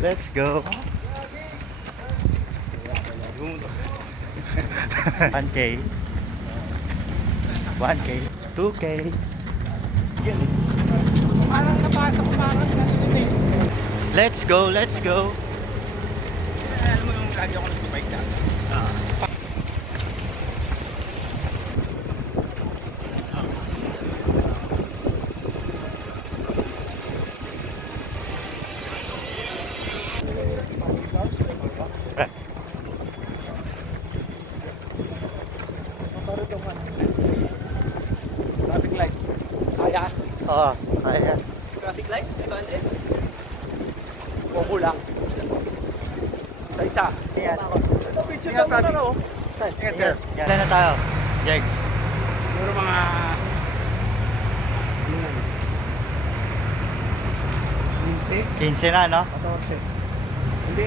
Let's go. 1K. 1K. 2K. Parang napasok ko parang ganun eh. Let's go, let's go. Alam mo yung radyo ko nag-bike na? Traffic light. Kaya? Oo, kaya. Traffic light? Ito, Andre? Kuko lang. Sa isa. Ingat. Ito, picture Ingat, daw muna Papi. raw. Ingat. Ilan na tayo? Jeg. Siguro mga... 15? 15 na, no? 14. Hindi.